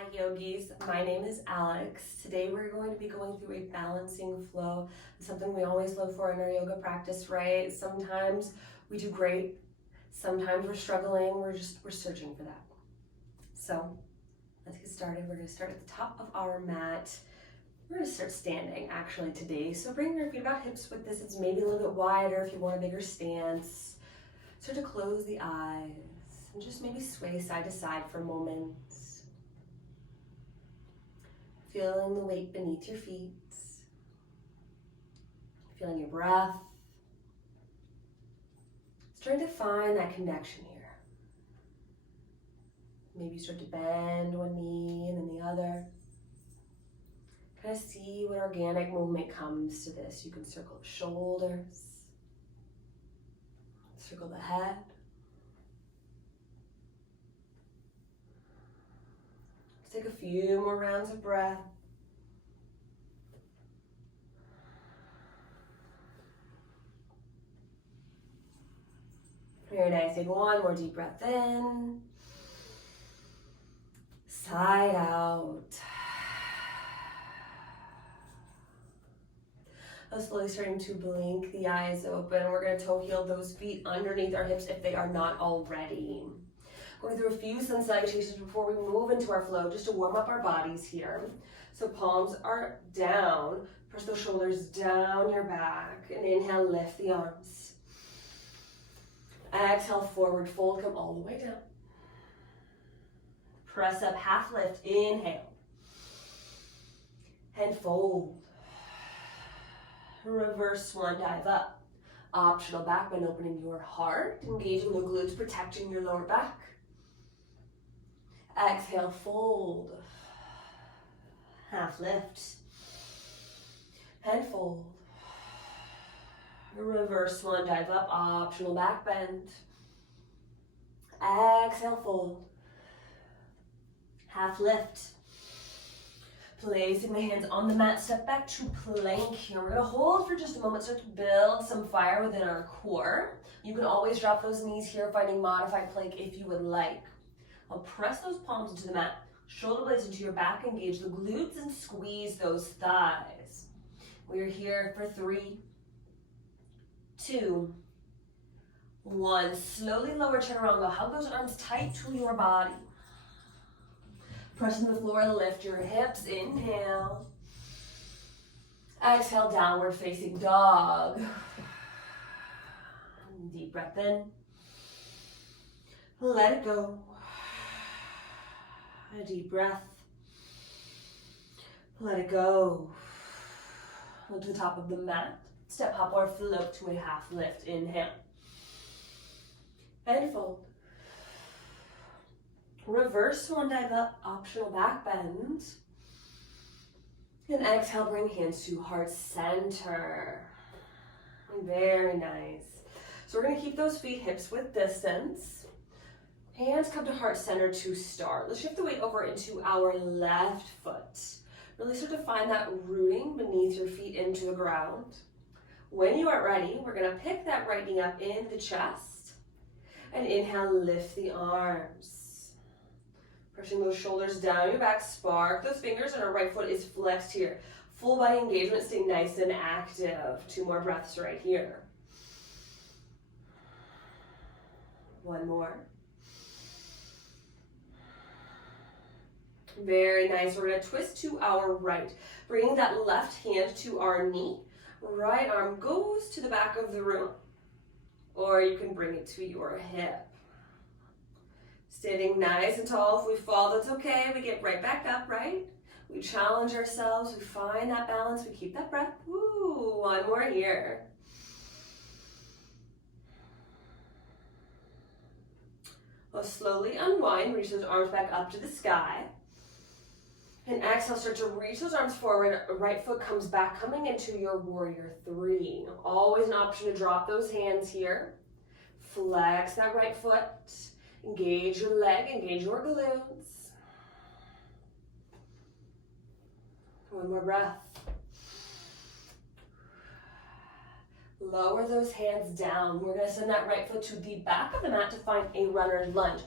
Hi yogis, my name is Alex. Today we're going to be going through a balancing flow. It's something we always look for in our yoga practice, right? Sometimes we do great, sometimes we're struggling, we're searching for that. So let's get started. We're gonna start at the top of our mat. We're gonna start standing actually today. So bring your feet about hips width distance, maybe a little bit wider if you want a bigger stance. Start to close the eyes and just maybe sway side to side for a moment. Feeling the weight beneath your feet. Feeling your breath. Starting to find that connection here. Maybe you start to bend one knee and then the other. Kind of see what organic movement comes to this. You can circle the shoulders. Circle the head. Let's take a few more rounds of breath. Very nice. Take one more deep breath in. Side out. I'm slowly starting to blink the eyes open. We're going to toe heel those feet underneath our hips if they are not already. Going through a few sun salutations before we move into our flow, just to warm up our bodies here. So palms are down. Press those shoulders down your back. And inhale, lift the arms. Exhale, forward fold, come all the way down. Press up, half lift, inhale. And fold. Reverse swan dive up. Optional back bend, opening your heart, engaging the glutes, protecting your lower back. Exhale, fold. Half lift. And fold. Reverse swan dive up, optional back bend. Exhale, fold. Half lift. Placing the hands on the mat, step back to plank here. We're gonna hold for just a moment, start to build some fire within our core. You can always drop those knees here, finding modified plank if you would like. I'll press those palms into the mat, shoulder blades into your back, engage the glutes and squeeze those thighs. We're here for 3, 2, 1. Slowly lower chaturanga. Hug those arms tight to your body. Pressing the floor, lift your hips, inhale. Exhale, downward facing dog. Deep breath in. Let it go. A deep breath. Let it go. Look to the top of the mat. Step hop or float to a half lift. Inhale. And fold. Reverse swan dive up, optional back bend. And exhale, bring hands to heart center. Very nice. So we're gonna keep those feet hips width distance. Hands come to heart center to start. Let's shift the weight over into our left foot. Really start to find that rooting beneath your feet into the ground. When you are ready, we're gonna pick that right knee up in the chest. And inhale, lift the arms. Pushing those shoulders down your back, spark those fingers, and our right foot is flexed here. Full body engagement, stay nice and active. 2 more breaths right here. 1 more. Very nice. We're going to twist to our right, bringing that left hand to our knee. Right arm goes to the back of the room, or you can bring it to your hip. Standing nice and tall. If we fall, that's okay. We get right back up, right? We challenge ourselves. We find that balance. We keep that breath. Woo, 1 more here. We'll slowly unwind. Reach those arms back up to the sky. And exhale, start to reach those arms forward. Right foot comes back, coming into your warrior 3. Always an option to drop those hands here. Flex that right foot. Engage your leg, engage your glutes. 1 more breath. Lower those hands down. We're gonna send that right foot to the back of the mat to find a runner's lunge.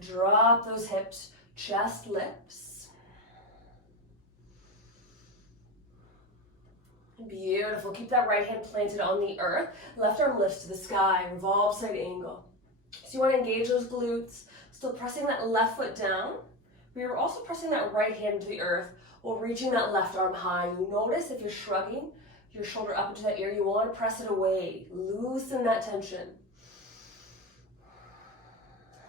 Drop those hips, chest lifts. Beautiful. Keep that right hand planted on the earth. Left arm lifts to the sky, revolve side angle. So you want to engage those glutes, still pressing that left foot down. We are also pressing that right hand to the earth while reaching that left arm high. You notice if you're shrugging your shoulder up into that ear, you want to press it away. Loosen that tension.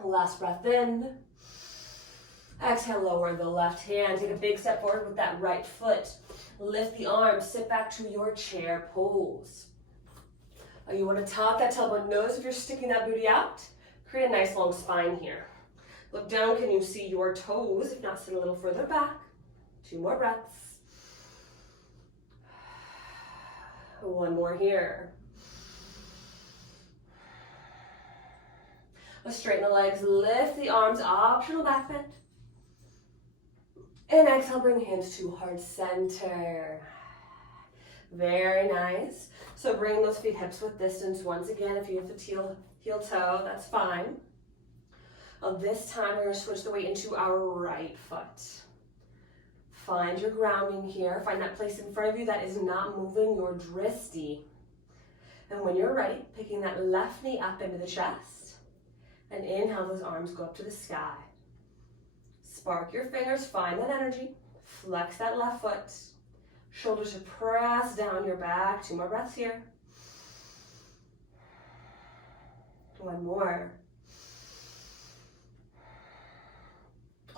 Last breath in. Exhale, lower the left hand. Take a big step forward with that right foot. Lift the arms, sit back to your chair pose. You want to tuck that tailbone. Notice if you're sticking that booty out. Create a nice long spine here. Look down, can you see your toes? If not, sit a little further back. 2 more breaths. 1 more here. Let's straighten the legs, lift the arms, optional back bend. And exhale, bring hands to heart center. Very nice. So bring those feet hips width distance. Once again, if you have to heel toe, that's fine. This time we're going to switch the weight into our right foot. Find your grounding here. Find that place in front of you that is not moving your dristy. And when you're ready, picking that left knee up into the chest. And inhale, those arms go up to the sky. Spark your fingers, find that energy. Flex that left foot. Shoulders to press down your back. 2 more breaths here. 1 more.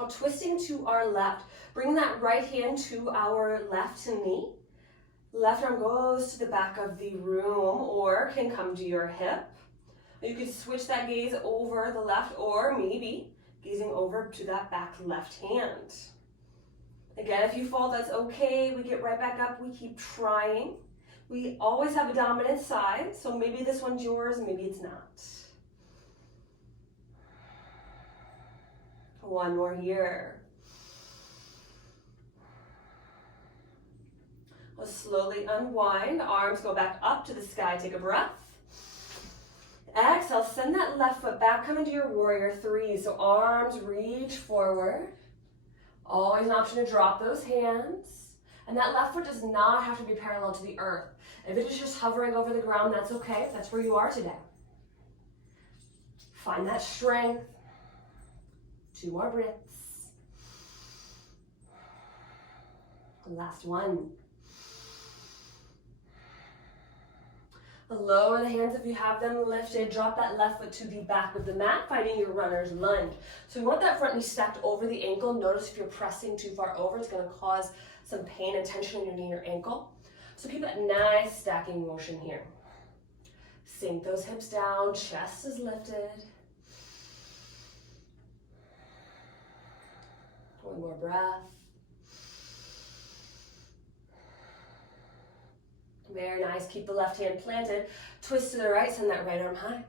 Twisting to our left. Bring that right hand to our left knee. Left arm goes to the back of the room or can come to your hip. You could switch that gaze over the left or maybe gazing over to that back left hand. Again, if you fall, that's okay. We get right back up. We keep trying. We always have a dominant side, so maybe this one's yours, maybe it's not. 1 more here. We'll slowly unwind. Arms go back up to the sky. Take a breath. Exhale, send that left foot back, come into your warrior 3. So arms reach forward. Always an option to drop those hands. And that left foot does not have to be parallel to the earth. If it is just hovering over the ground, that's okay. That's where you are today. Find that strength. 2 more breaths. Last one. Lower the hands if you have them lifted. Drop that left foot to the back of the mat, finding your runner's lunge. So we want that front knee stacked over the ankle. Notice if you're pressing too far over, it's going to cause some pain and tension in your knee or ankle. So keep that nice stacking motion here. Sink those hips down, chest is lifted. 1 more breath. Very nice. Keep the left hand planted. Twist to the right, send that right arm high.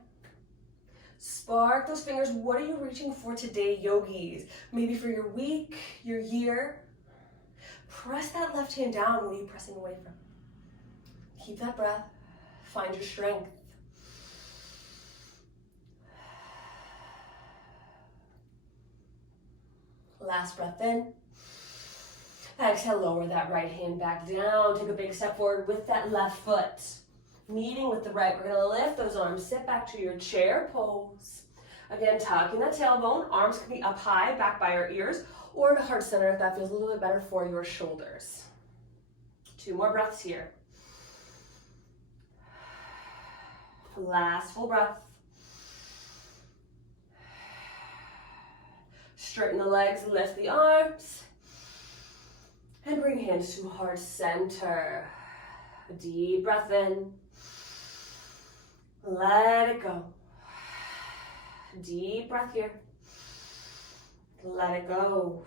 Spark those fingers. What are you reaching for today, yogis? Maybe for your week, your year. Press that left hand down. What are you pressing away from? Keep that breath. Find your strength. Last breath in. Exhale, lower that right hand back down. Take a big step forward with that left foot. Meeting with the right. We're going to lift those arms. Sit back to your chair pose. Again, tucking the tailbone. Arms can be up high, back by our ears, or to heart center if that feels a little bit better for your shoulders. 2 more breaths here. Last full breath. Straighten the legs, lift the arms. And bring hands to heart center. A deep breath in. Let it go. Deep breath here. Let it go.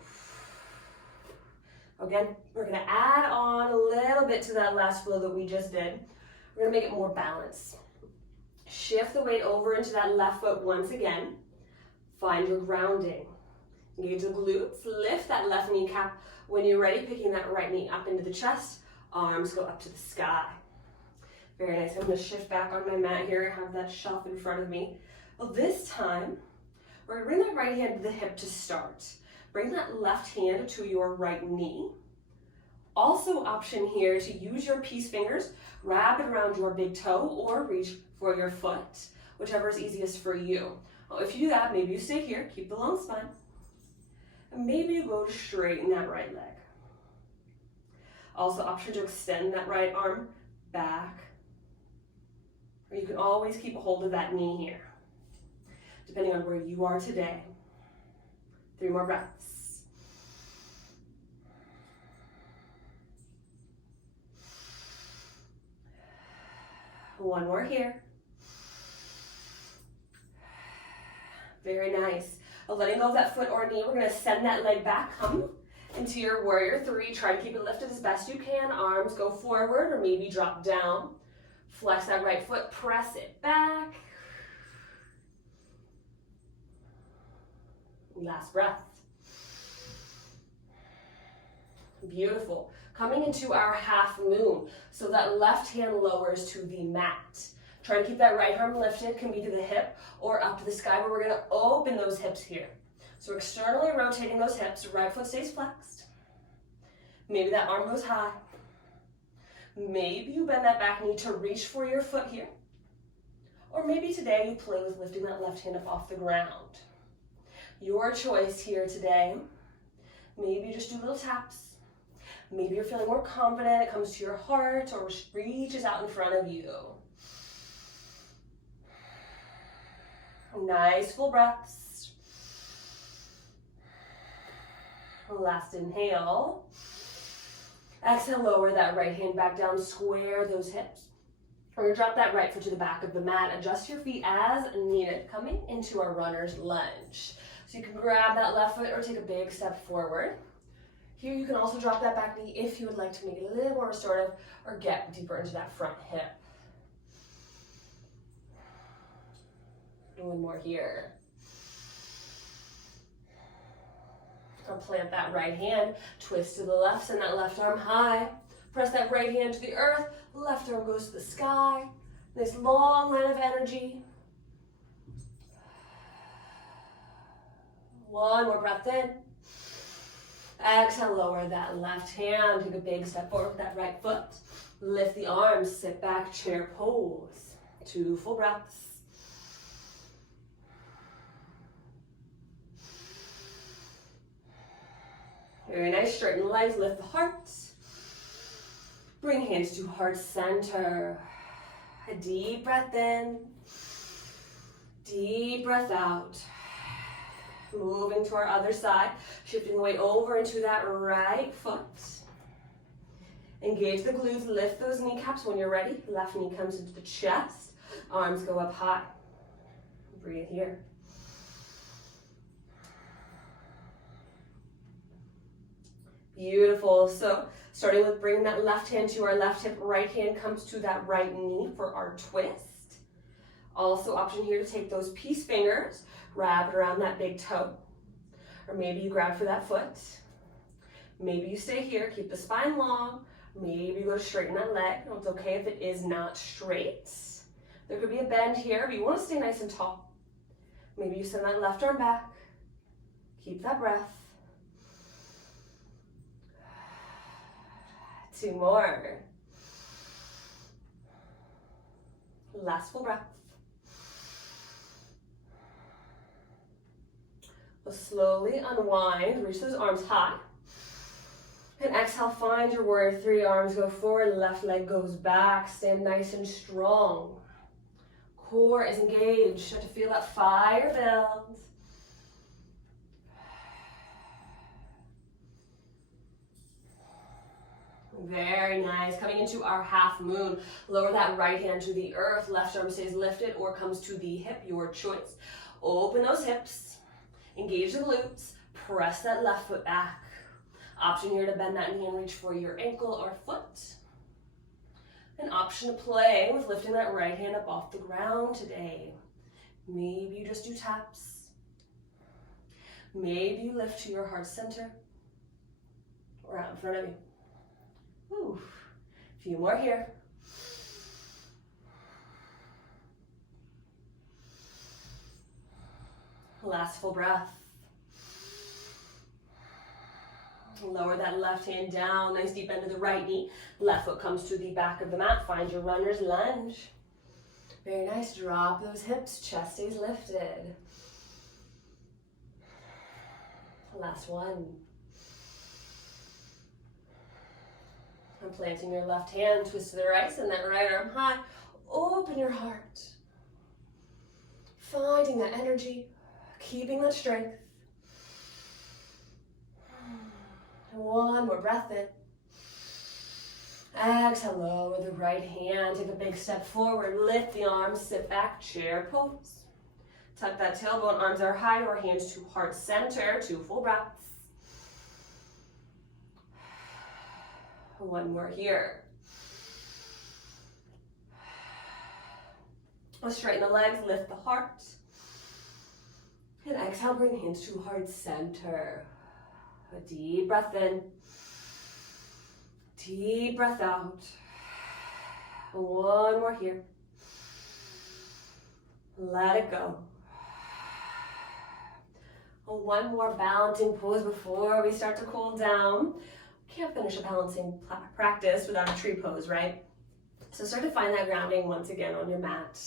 Again, we're going to add on a little bit to that last flow that we just did. We're going to make it more balanced. Shift the weight over into that left foot once again. Find your grounding. Engage the glutes. Lift that left kneecap. When you're ready, picking that right knee up into the chest. Arms go up to the sky. Very nice. I'm going to shift back on my mat here. I have that shelf in front of me. Well, this time, we're going to bring that right hand to the hip to start. Bring that left hand to your right knee. Also option here to use your peace fingers, wrap it around your big toe or reach for your foot, whichever is easiest for you. Well, if you do that, maybe you stay here, keep the long spine, and maybe you go to straighten that right leg. Also option to extend that right arm back, or you can always keep a hold of that knee here, depending on where you are today. 3 more breaths. One more here. Very nice. Letting go of that foot or knee, we're gonna send that leg back, come into your warrior 3. Try to keep it lifted as best you can. Arms go forward or maybe drop down. Flex that right foot, press it back. Last breath. Beautiful. Coming into our half moon. So that left hand lowers to the mat. Try to keep that right arm lifted, can be to the hip or up to the sky, but we're gonna open those hips here. So externally rotating those hips, right foot stays flexed. Maybe that arm goes high. Maybe you bend that back knee to reach for your foot here. Or maybe today you play with lifting that left hand up off the ground. Your choice here today. Maybe you just do little taps. Maybe you're feeling more confident, it comes to your heart or reaches out in front of you. Nice full breaths. Last inhale. Exhale, lower that right hand back down, square those hips. We're gonna drop that right foot to the back of the mat. Adjust your feet as needed, coming into our runner's lunge. So you can grab that left foot or take a big step forward. Here you can also drop that back knee if you would like to make it a little more restorative or get deeper into that front hip. One more here. I'll plant that right hand, twist to the left, send that left arm high. Press that right hand to the earth, left arm goes to the sky. Nice long line of energy. One more breath in. Exhale, lower that left hand, take a big step forward with that right foot. Lift the arms, sit back, chair pose. 2 full breaths. Very nice, straighten the legs, lift the heart. Bring hands to heart center. A deep breath in. Deep breath out. Moving to our other side, shifting the weight over into that right foot. Engage the glutes, lift those kneecaps when you're ready. Left knee comes into the chest, arms go up high. Breathe here. Beautiful. So starting with bringing that left hand to our left hip, right hand comes to that right knee for our twist. Also option here to take those peace fingers, wrap it around that big toe. Or maybe you grab for that foot. Maybe you stay here, keep the spine long. Maybe you go to straighten that leg. It's okay if it is not straight. There could be a bend here, but you want to stay nice and tall. Maybe you send that left arm back. Keep that breath. 2 more. Last full breath. We'll slowly unwind, reach those arms high. And exhale, find your warrior 3, arms go forward, left leg goes back, stand nice and strong. Core is engaged, start to feel that fire build. Very nice. Coming into our half moon, lower that right hand to the earth, left arm stays lifted or comes to the hip, your choice. Open those hips, engage the glutes, press that left foot back. Option here to bend that knee and reach for your ankle or foot. An option to play with lifting that right hand up off the ground today. Maybe you just do taps. Maybe you lift to your heart center or out in front of you. Whew. A few more here. Last full breath. Lower that left hand down, nice deep bend of the right knee. Left foot comes to the back of the mat. Find your runner's lunge. Very nice. Drop those hips, chest stays lifted. Last one. And planting your left hand, twist to the right, send that right arm high. Open your heart. Finding that energy, keeping that strength. And one more breath in. Exhale, lower the right hand, take a big step forward, lift the arms, sit back, chair pose. Tuck that tailbone, arms are high, or hands to heart center, 2 full breaths. One more here. Let's straighten the legs, lift the heart. And exhale, bring hands to heart center. A deep breath in. Deep breath out. One more here. Let it go. One more balancing pose before we start to cool down. Can't finish a balancing practice without a tree pose, right? So start to find that grounding once again on your mat.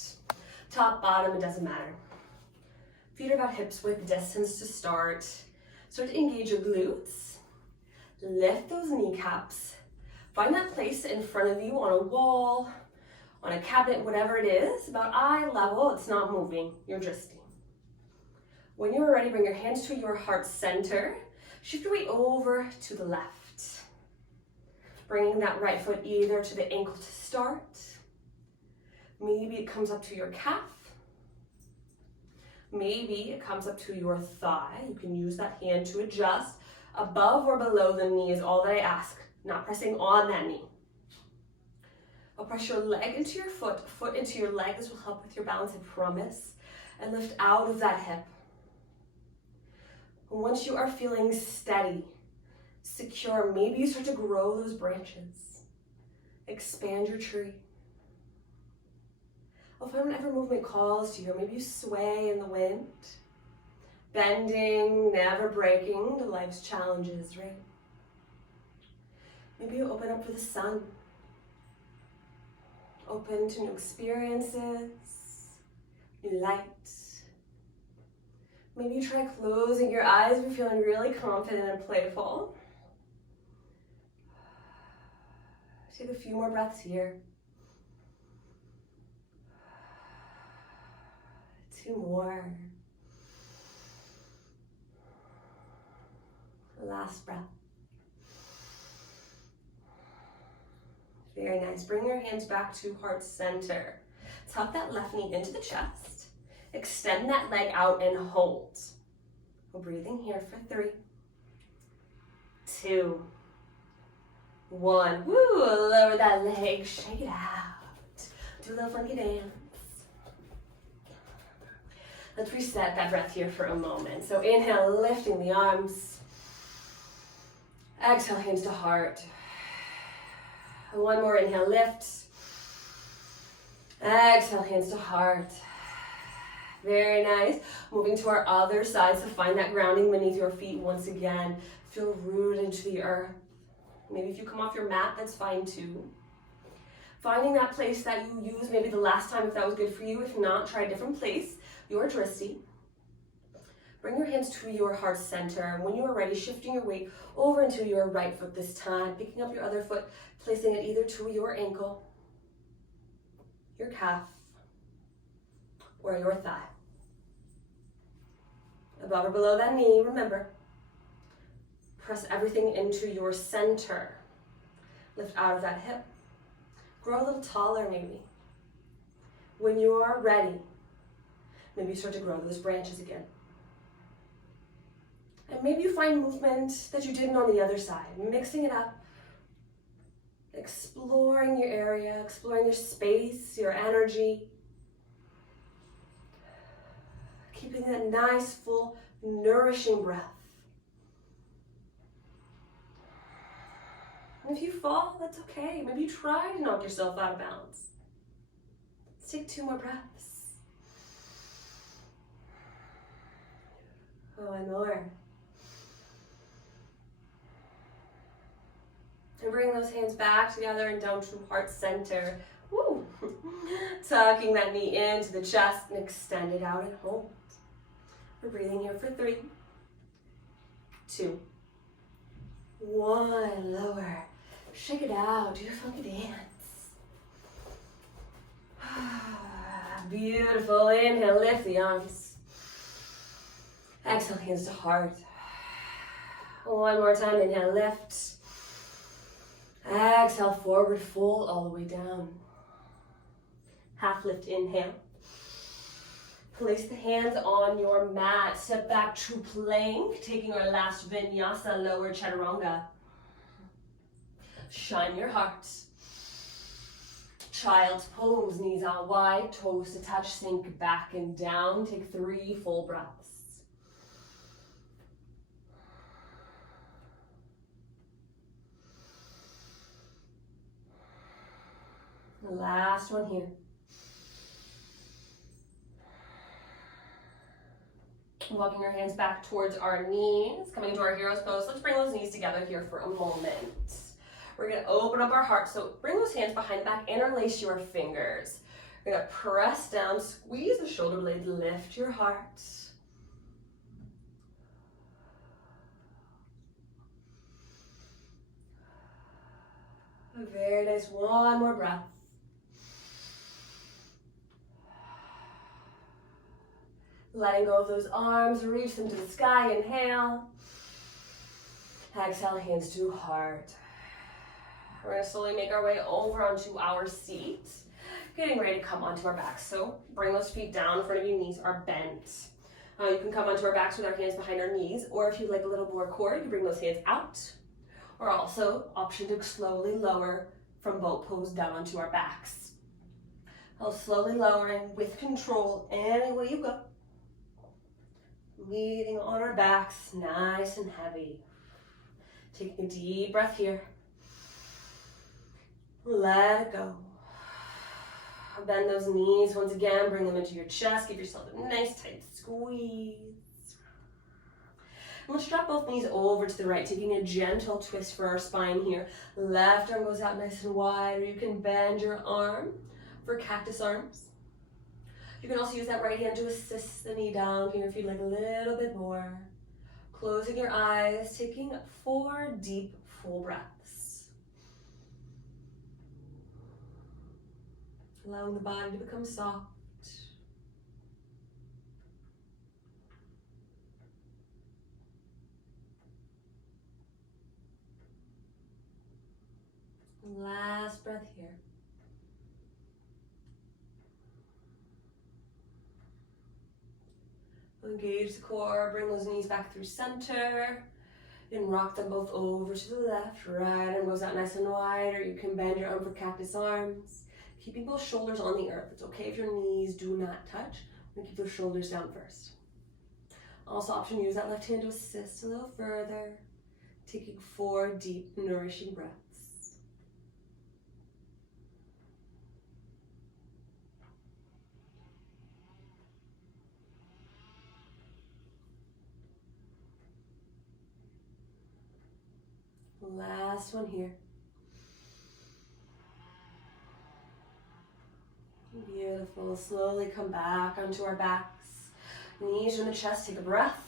Top, bottom, it doesn't matter. Feet are about hips width distance to start. Start to engage your glutes. Lift those kneecaps. Find that place in front of you on a wall, on a cabinet, whatever it is, about eye level. It's not moving, you're drifting. When you are ready, bring your hands to your heart center. Shift your weight over to the left. Bringing that right foot either to the ankle to start. Maybe it comes up to your calf. Maybe it comes up to your thigh. You can use that hand to adjust. Above or below the knee is all that I ask, not pressing on that knee. I'll press your leg into your foot, foot into your leg. This will help with your balance, I promise. And lift out of that hip. And once you are feeling steady, secure, maybe you start to grow those branches. Expand your tree. I'll find whenever movement calls to you, maybe you sway in the wind. Bending, never breaking to life's challenges, right? Maybe you open up for the sun. Open to new experiences, new light. Maybe you try closing your eyes if you're feeling really confident and playful. Take a few more breaths here. 2 more. Last breath. Very nice. Bring your hands back to heart center. Tuck that left knee into the chest. Extend that leg out and hold. We're breathing here for 3, 2, 1. Woo! Lower that leg, shake it out. Do a little funky dance. Let's reset that breath here for a moment. So inhale, lifting the arms. Exhale, hands to heart. One more inhale, lift. Exhale, hands to heart. Very nice. Moving to our other side, so find that grounding beneath your feet once again. Feel rooted into the earth. Maybe if you come off your mat, that's fine too. Finding that place that you used maybe the last time if that was good for you. If not, try a different place. Your drishti. Bring your hands to your heart center. When you are ready, shifting your weight over into your right foot this time. Picking up your other foot, placing it either to your ankle, your calf, or your thigh. Above or below that knee, remember, press everything into your center. Lift out of that hip. Grow a little taller maybe. When you are ready, maybe start to grow those branches again. And maybe you find movement that you didn't on the other side, mixing it up, exploring your area, exploring your space, your energy, keeping that nice, full, nourishing breath. And if you fall, that's okay. Maybe you try to knock yourself out of balance. Let's take 2 more breaths. Oh, and more. 2 more. bring those hands back together and down to heart center. Woo. Tucking that knee into the chest and extend it out and hold. We're breathing here for 3, 2, 1. Lower. Shake it out. Do your funky dance. Beautiful. Inhale, lift the arms. Exhale, hands to heart. One more time. Inhale, lift. Exhale, forward fold all the way down. Half lift, inhale. Place the hands on your mat. Step back to plank, taking our last vinyasa, lower chaturanga. Shine your heart. Child's pose, knees out wide, toes to touch, sink back and down. Take 3 full breaths. The last one here. Walking our hands back towards our knees, coming to our hero's pose. Let's bring those knees together here for a moment. We're gonna open up our heart. So bring those hands behind the back, interlace your fingers. We're gonna press down, squeeze the shoulder blades, lift your heart. Very nice, one more breath. Letting go of those arms, reach them to the sky, inhale. Exhale, hands to heart. We're gonna slowly make our way over onto our seat. Getting ready to come onto our backs. So bring those feet down in front of you, knees are bent. You can come onto our backs with our hands behind our knees, or if you'd like a little more core, you can bring those hands out. Or also, option to slowly lower from boat pose down onto our backs. I'll slowly lowering with control any way you go. Leaning on our backs, nice and heavy. Taking a deep breath here. Let it go. Bend those knees once again, bring them into your chest. Give yourself a nice tight squeeze. And let's drop both knees over to the right, taking a gentle twist for our spine here. Left arm goes out nice and wide, or you can bend your arm for cactus arms. You can also use that right hand to assist the knee down here if you'd like a little bit more. Closing your eyes, taking 4 deep, full breaths. Allowing the body to become soft. Last breath here. Engage the core, bring those knees back through center, and rock them both over to the left. Right arm goes out nice and wide, or you can bend your arm for cactus arms. Keeping both shoulders on the earth. It's okay if your knees do not touch. I'm gonna keep those shoulders down first. Also option to use that left hand to assist a little further. Taking 4 deep, nourishing breaths. Last one here. Beautiful. Slowly come back onto our backs. Knees in the chest. Take a breath.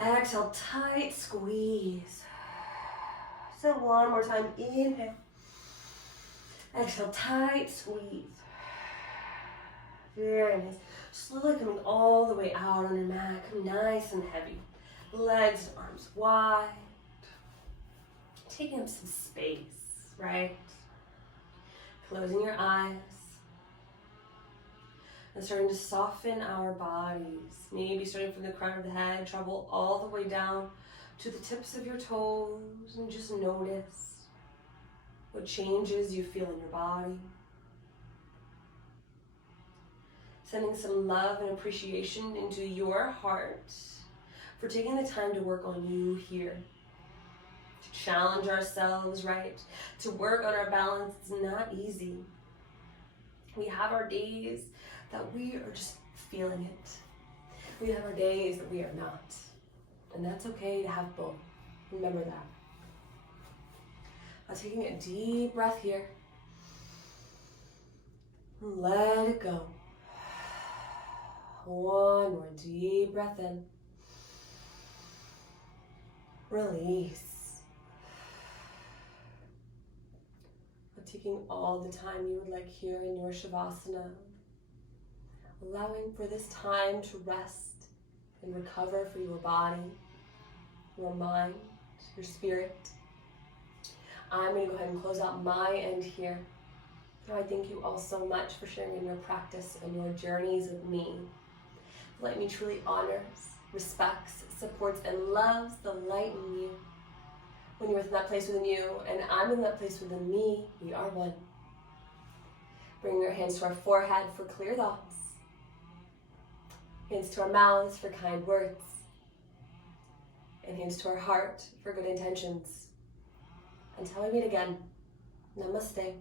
Exhale, tight squeeze. So one more time. Inhale. Exhale, tight squeeze. Very nice. Slowly coming all the way out on your mat. Come nice and heavy. Legs, arms wide. Taking up some space, right? Closing your eyes. And starting to soften our bodies. Maybe starting from the crown of the head, travel all the way down to the tips of your toes, and just notice what changes you feel in your body. Sending some love and appreciation into your heart for taking the time to work on you here. Challenge ourselves, right? To work on our balance is not easy. We have our days that we are just feeling it. We have our days that we are not. And that's okay to have both. Remember that. Taking a deep breath here. Let it go. One more deep breath in. Release. Taking all the time you would like here in your Shavasana. Allowing for this time to rest and recover for your body, your mind, your spirit. I'm going to go ahead and close out my end here. I thank you all so much for sharing in your practice and your journeys with me. Light Me truly honors, respects, supports, and loves the light in you. When you're within that place within you, and I'm in that place within me, we are one. Bring your hands to our forehead for clear thoughts. Hands to our mouths for kind words. And hands to our heart for good intentions. Until we meet again, namaste.